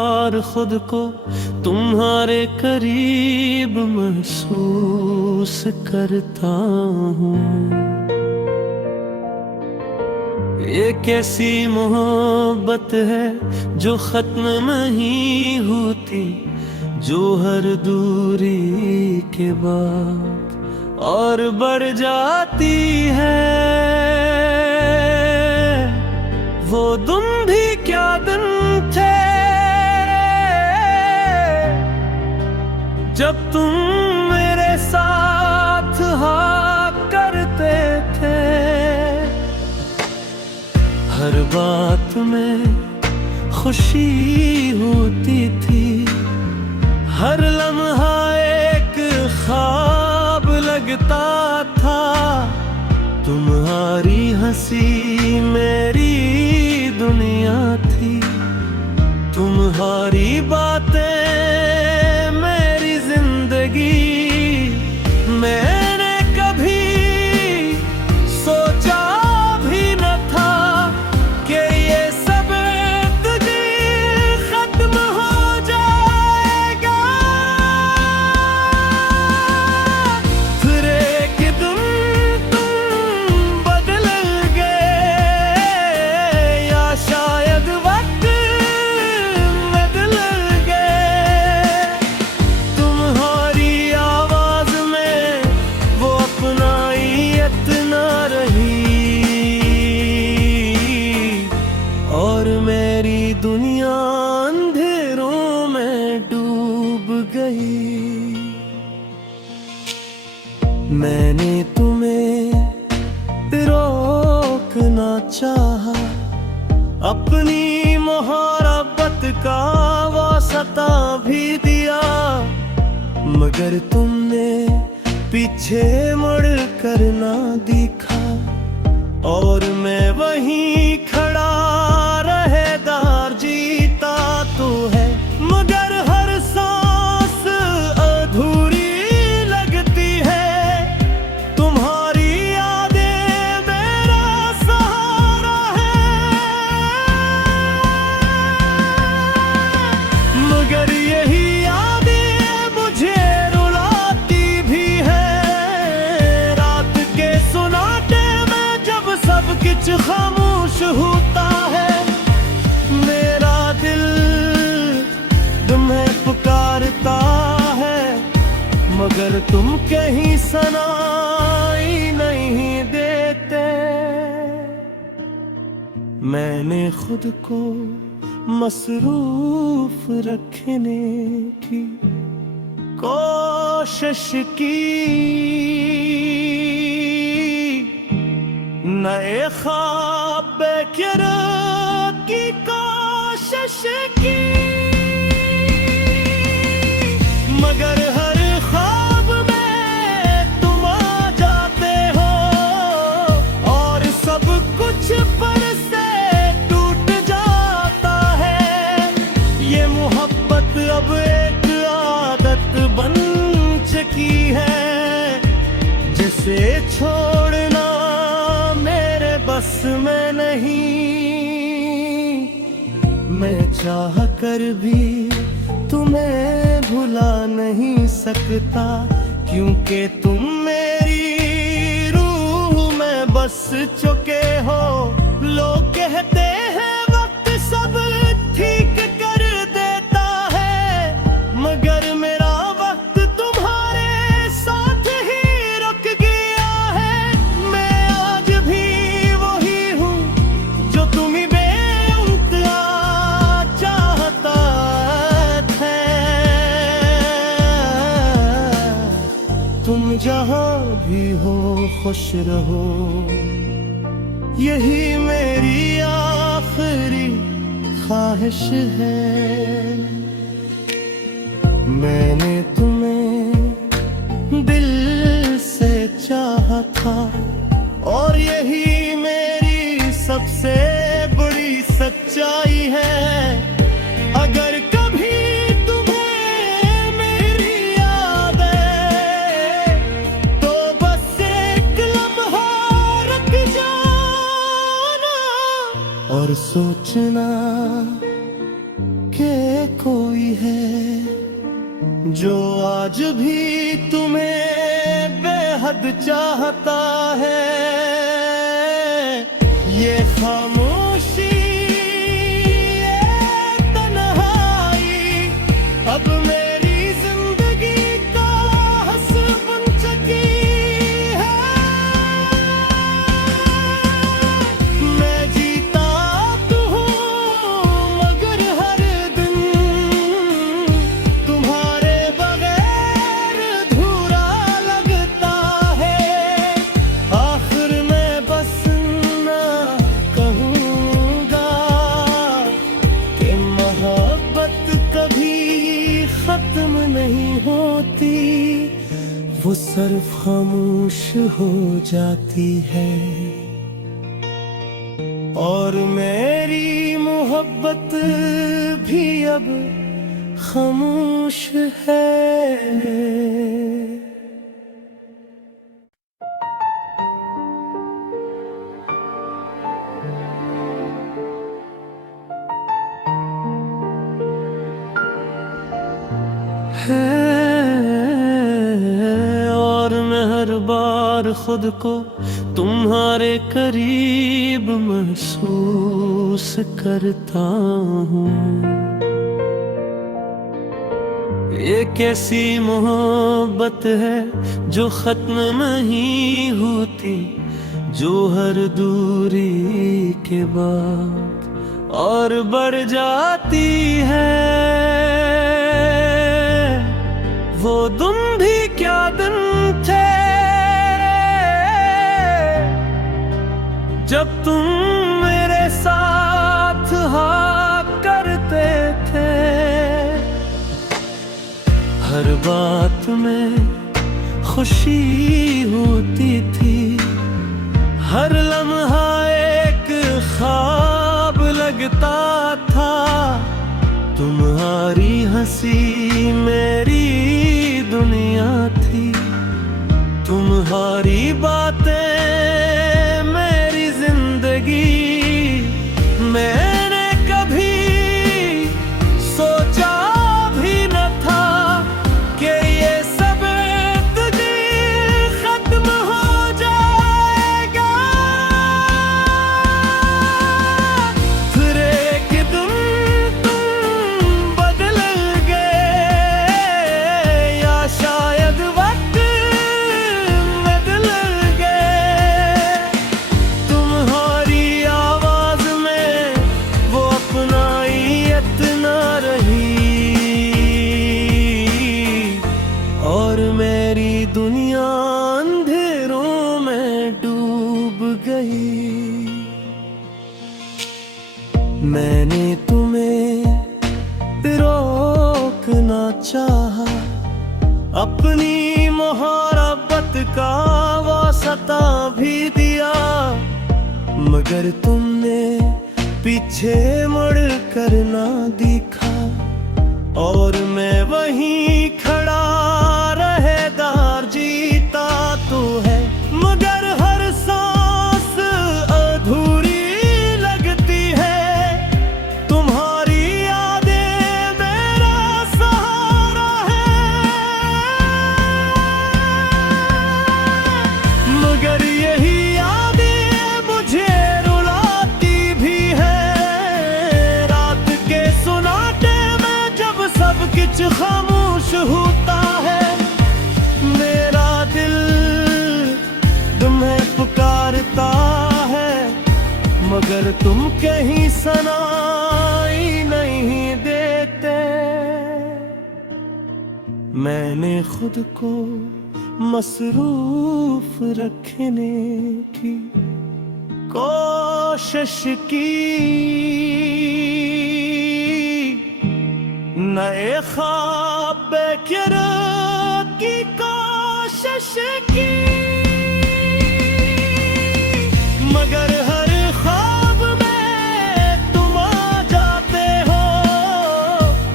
बार खुद को तुम्हारे करीब महसूस करता हूँ। ये कैसी मोहब्बत है जो खत्म नहीं होती, जो हर दूरी के बाद और बढ़ जाती है। वो दिन भी क्या दिन थे जब तुम मेरे साथ हाँ करते थे। हर बात में खुशी होती थी, हर लम्हा एक ख्वाब लगता था। तुम्हारी हंसी मेरी दुनिया थी, तुम्हारी बातें मेरी जिंदगी। मैंने कभी सोचा भी न था कि ये सब एक दिन खत्म हो जाएगा। फिर एक दिन तुम बदल गए, या शायद वक्त बदल गए। तुम्हारी आवाज में वो अपनाइयत न रही, और मेरी दुनिया अंधेरों में डूब गई। मैंने तुम्हें रोकना चाहा, अपनी मोहब्बत का वास्ता भी दिया, मगर तुमने पीछे मुड़ कर ना देखा। और मैं वहीं खड़ा रहेदार, जीता तो है मगर हर सांस अधूरी लगती है। तुम्हारी यादें मेरा सहारा है, मगर यही यादें मुझे रुलाती भी है। रात के सुनाटे में जब सब कुछ खामोश होता है, मेरा दिल तुम्हें पुकारता है, मगर तुम कहीं सुनाई नहीं देते। मैंने खुद को मसरूफ रखने की कोशिश की, नए ख्वाब बेकर की कोशिश की, मगर हर ख्वाब में तुम आ जाते हो, और सब कुछ पर से टूट जाता है। ये मोहब्बत अब एक आदत बन चुकी है, जिसे छोड़ना मेरे बस में नहीं। मैं चाह कर भी तुम्हें भुला नहीं सकता, क्योंकि तुम मेरी रूह में बस चुके हो। लोग कहते हैं वक्त सब ठीक कर देता है, मगर मेरा वक्त तुम्हारे साथ ही रुक गया है। मैं आज भी वही हूँ जो तुम्हें बेइंतहा चाहता था। तुम जहाँ भी हो खुश रहो, यही मेरी आखिरी ख्वाहिश है। मैंने तुम्हें दिल से चाहा था, और यही मेरी सबसे बड़ी सच्चाई है। अगर कभी तुम्हें मेरी याद आए, तो बस एक लम्हा रुक जाना और सोचना ये कोई है जो आज भी तुम्हें बेहद चाहता है। ये खामोशी, ये तन्हाई अब मेरी जिंदगी का हस्र बन चुकी है। मैं जीता तो हूँ मगर हर दिन तुम्हारे बगैर अधूरा लगता है। आखिर में बस ना कहूँगा कि मोहब्बत कभी खत्म नहीं होती, वो सिर्फ खामोश हो जाती है। और मेरी मोहब्बत भी अब खामोश है। और मैं हर बार खुद को तुम्हारे करीब महसूस करता हूँ। ये कैसी मोहब्बत है जो खत्म नहीं होती, जो हर दूरी के बाद और बढ़ जाती है। वो दिन भी क्या दिन थे जब तुम मेरे साथ हाँ करते थे। हर बात में खुशी होती थी, हर लम्हा एक ख्वाब लगता था। तुम्हारी हंसी मेरी दुनिया थी, तुम्हारी बातें मेरी जिंदगी। मैंने कभी सोचा भी न था कि ये सब खत्म हो जाएगा। फिर एक दिन तुम बदल गए, या शायद वक्त बदल गए। तुम्हारी आवाज में वो अपनाइयत न रही, और मेरी दुनिया अंधेरों में डूब गई। मैंने तुम्हें रोकना चाहा, अपनी मोहब्बत का वास्ता भी दिया, मगर तुमने पीछे मुड़ कर ना देखा। और मैं वहीं खड़ा रहेदार, जीता तो है मगर हर सांस अधूरी लगती है। तुम्हारी यादें मेरा सहारा है, मगर यही यादें मुझे रुलाती भी है। रात के सुनाटे में जब सब कुछ खामोश होता है, मेरा दिल तुम्हें पुकारता है, मगर तुम कहीं सुनाई नहीं देते। मैंने खुद को मसरूफ रखने की कोशिश की, नए ख्वाब बेकर की कोशिश की, मगर हर ख्वाब में तुम आ जाते हो,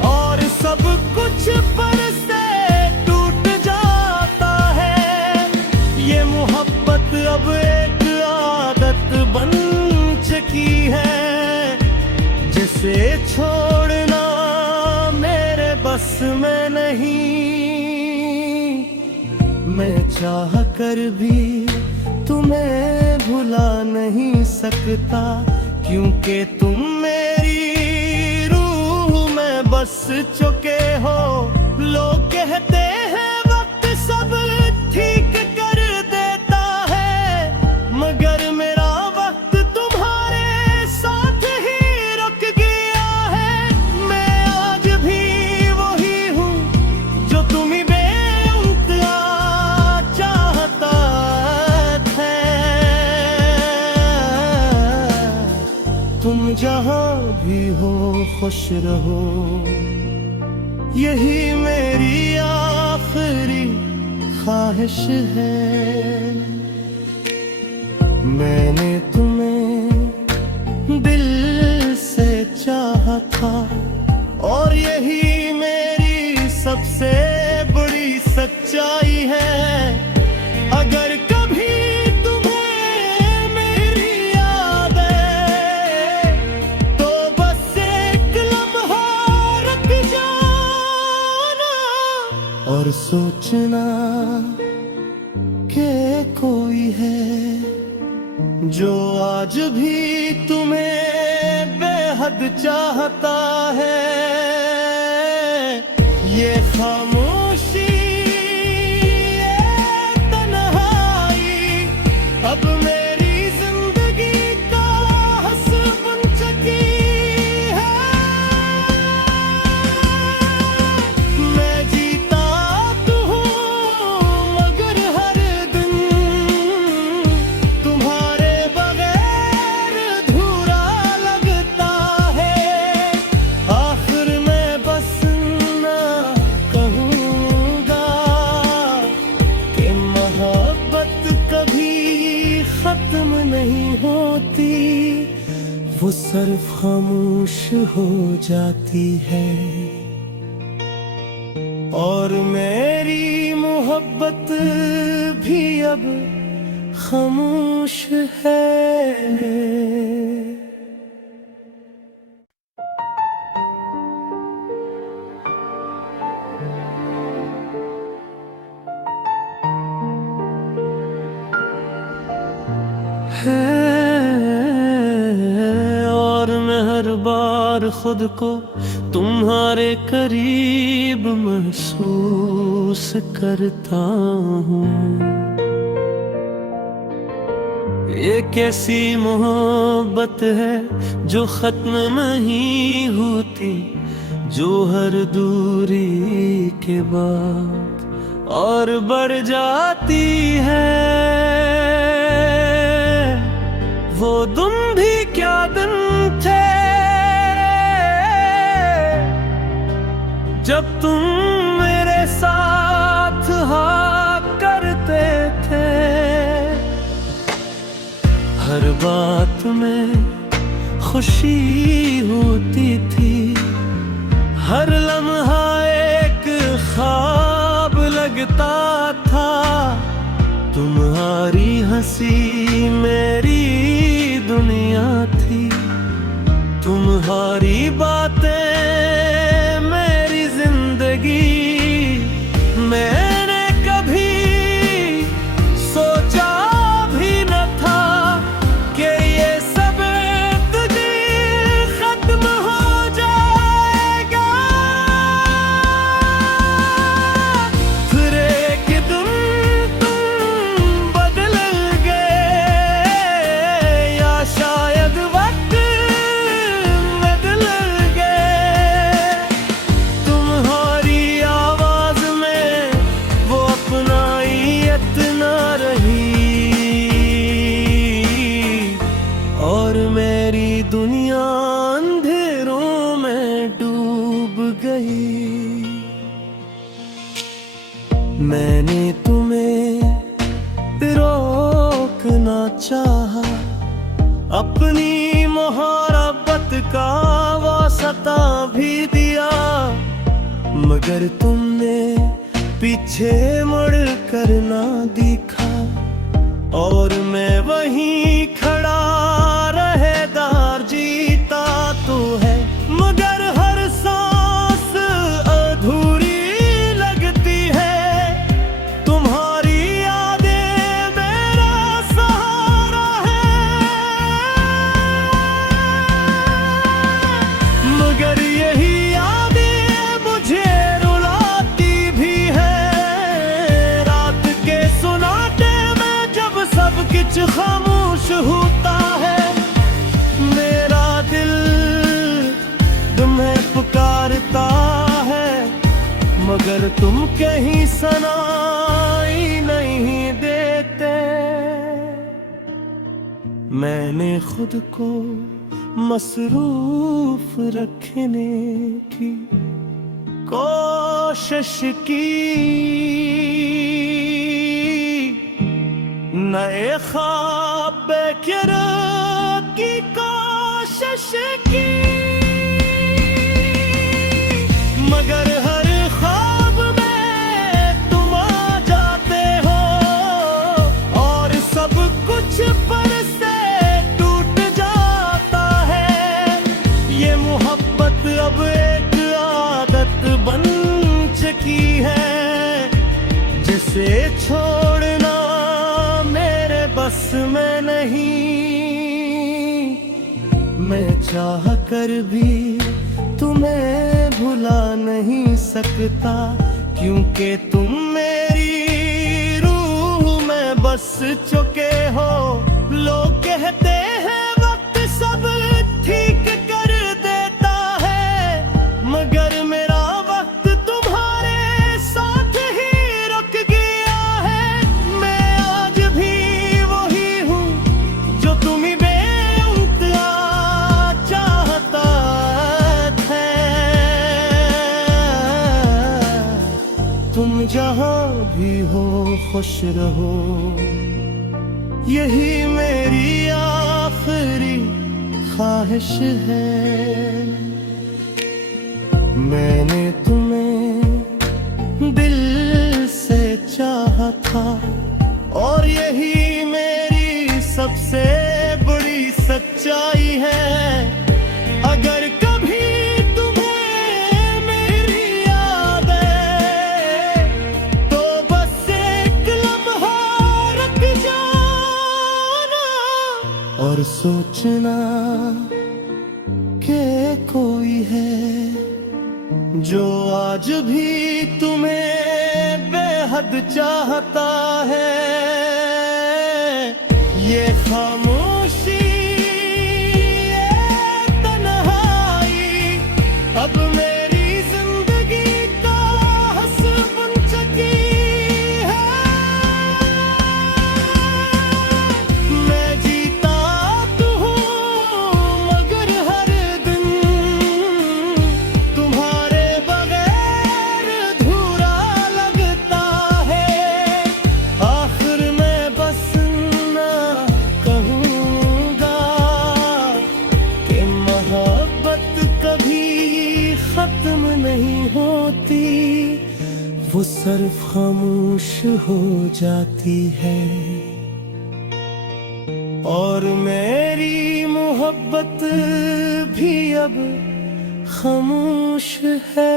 और सब कुछ पर से टूट जाता है। ये मोहब्बत अब एक आदत बन चुकी है, जिसे छोड़ना चाह कर भी तुम्हें भुला नहीं सकता, क्योंकि तुम मेरी रूह में बस चुके हो। लोग कहते हैं वक्त सब ठीक कर देता है, मगर मेरा वक्त तुम्हारे साथ ही रुक गया है। मैं आज भी वही हूँ जो तुम्हें बेइंतहा चाहता था। तुम जहाँ भी हो खुश रहो, यही मेरी आखिरी ख्वाहिश है। मैंने तुम्हें दिल से चाहा था, और यही मेरी सबसे बड़ी सच्चाई है। अगर कभी तुम्हें मेरी याद आए, तो बस एक लम्हा रुक जाना और सोचना कि कोई है जो आज भी तुम्हें बेहद चाहता है। ये खामोशी, ये तन्हाई अब मेरी जिंदगी का हस्र बन चुकी है। मैं जीता तो हूँ, मगर हर दिन तुम्हारे बगैर अधूरा लगता है। आखिर में बस ना कहूँगा कि मोहब्बत कभी खत्म नहीं होती, वो सिर्फ खामोश हो जाती है। और मेरी मोहब्बत भी अब खामोश है। और मैं हर बार खुद को तुम्हारे करीब महसूस करता हूँ। ये कैसी मोहब्बत है जो खत्म नहीं होती, जो हर दूरी के बाद और बढ़ जाती है। वो दिन भी क्या दिन थे जब तुम मेरे साथ हाँ करते थे। हर बात में खुशी होती थी, हर लम्हा एक ख्वाब लगता था। तुम्हारी हंसी मेरी दुनिया थी, तुम्हारी बातें मेरी जिंदगी। मैंने कभी सोचा भी न था कि ये सब खत्म हो जाएगा। फिर एक दिन तुम बदल गए, या शायद वक्त बदल गए। तुम्हारी आवाज में वो अपनाइयत न रही, और मेरी दुनिया अंधेरों में डूब गई। मैंने तुम्हें रोकना चाहा, अपनी मोहब्बत का वास्ता भी दिया, मगर तुमने पीछे मुड़ कर ना दिखा। और मैं वहीं खड़ा रहेदार, जीता तो है मगर हर सांस अधूरी लगती है। तुम्हारी मगर तुम कहीं सुनाई नहीं देते। मैंने खुद को मसरूफ रखने की कोशिश की, नए ख्वाब बेकरा की कोशिश की, मगर हर ख्वाब में तुम आ जाते हो और सब कुछ पर से टूट जाता है। ये मोहब्बत अब एक आदत बन चुकी है, जिसे छोड़ना मेरे बस में नहीं। मैं चाह कर भी तुम्हें भुला नहीं सकता, क्योंकि तुम मेरी रूह में बस चुके हो। लोग कहते हैं वक्त सब ठीक कर देता है, मगर मेरा वक्त तुम्हारे साथ ही रुक गया है। मैं आज भी वही हूँ जो तुम्हें बेइंतहा चाहता है। तुम जहाँ भी हो खुश रहो, यही मेरी आखिरी ख्वाहिश है। मैंने तुम्हें दिल से चाहा था और यही मेरी सबसे बड़ी सच्चाई है। अगर कभी तुम्हें मेरी याद आए तो बस एक लम्हा रुक जाना और सोचना कि कोई है जो आज भी तुम्हें बेहद चाहता है। ये खामोशी, ये तन्हाई अब मेरी जिंदगी का हस्र बन चुकी है। मैं जीता तो हूँ मगर हर दिन तुम्हारे बगैर अधूरा लगता है। आखिर में बस ना कहूँगा कि मोहब्बत कभी खत्म नहीं होती, वो सिर्फ खामोश हो जाती है। और मेरी मोहब्बत भी अब खामोश है।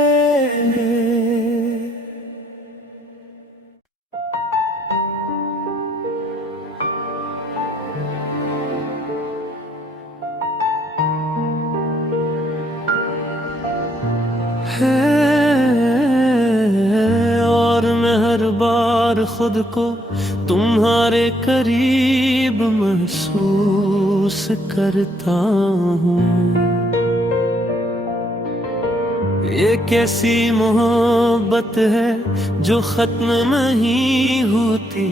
और मैं हर बार खुद को तुम्हारे करीब महसूस करता हूँ। ये कैसी मोहब्बत है जो खत्म नहीं होती,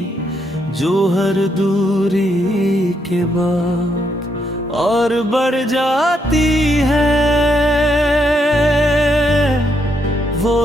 जो हर दूरी के बाद और बढ़ जाती है। वो